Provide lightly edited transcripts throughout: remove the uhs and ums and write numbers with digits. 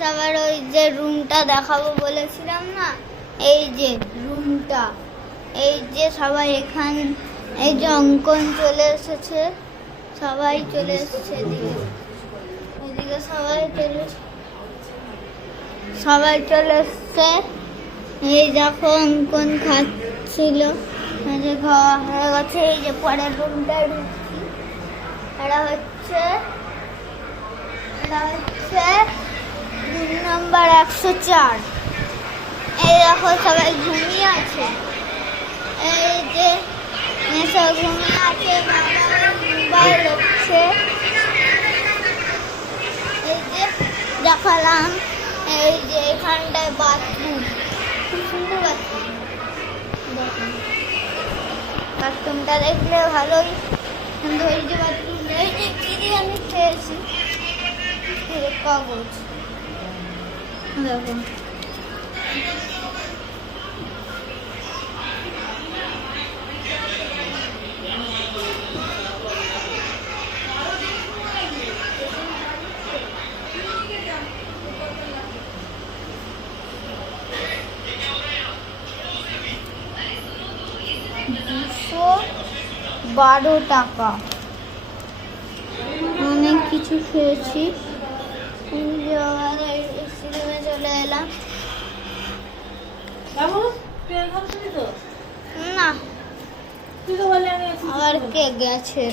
সবার ওই যে রুমটা দেখাবো বলেছিলাম না, এই যে রুমটা, এই যে সবাই এখান, এই যে অঙ্কন চলে এসেছে, সবাই চলে এসেছে এদিকে, এদিকে সবাই চলে এসছে। এই দেখো অঙ্কন খাচ্ছিল, এই যে খাওয়া হয়ে গেছে। এই যে পরের রুমটা ঢুকছি, এটা হচ্ছে রুম নাম্বার 104। এই দেখো সবাই ঘুমিয়ে আছে, এই যে সব ঘুমিয়ে আছে, মোবাইল হচ্ছে। এই যে দেখালাম, এই যে এখানটায় বাথরুম, খুব সুন্দর বাথরুম। দেখুন বাথরুমটা দেখলে ভালোই সুন্দর। এই যে বাথরুমটা, এই যে কি আমি খেয়েছি কাগজ, দেখুন $212 অনেক কিছু খেয়েছি। সিনেমে চলে এলাম না, আবার কে গেছে?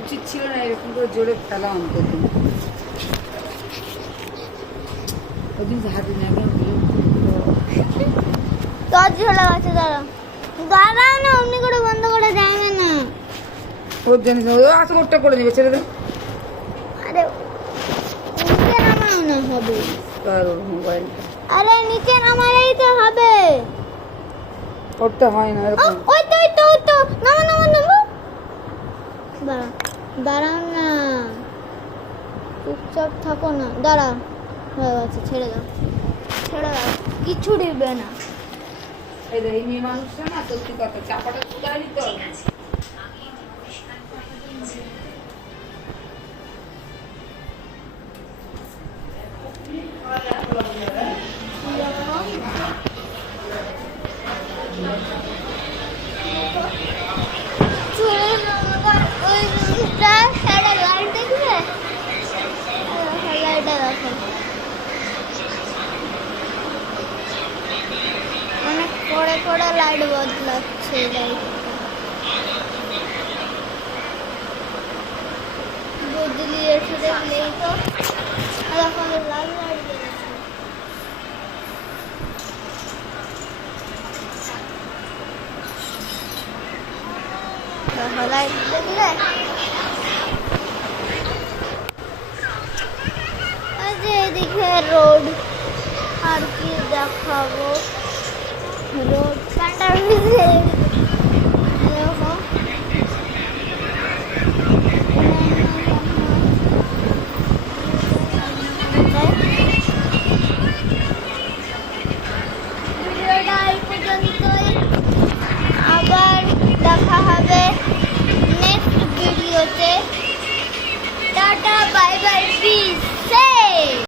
উচিত ছিল না এরকম করে জোরে ফেলা অন্তত। ওদিন হাতে নেবে দশ ঝোলা গেছে, দাঁড়াও না, অমনি করে বন্ধ করে যাবে না। ওর জানিস ওটা করে নেবে, ছেড়ে দে। আরে নিচে নামাও না হবে, মোবাইলটা আরে নিচে নামালেই তো হবে। ওটা হয় না এরকম। ওই তো নামো দাঁড়াও না, চুপচাপ থাকো না, দাঁড়াও। হয়ে গেছে, ছেড়ে দাও, কিছু দিবে না। এই মেয়ে মানুষটা না, সত্যি কথা, চাপাটা কোথায় নিতে হবে। অনেক পরে লাইট বদলাচ্ছে, বদলিয়েছে দেখলেই তো। এখন লাল লাইট লাইট দেখলে এদিকে রোড, আর কি দেখাবো, রোড কাটার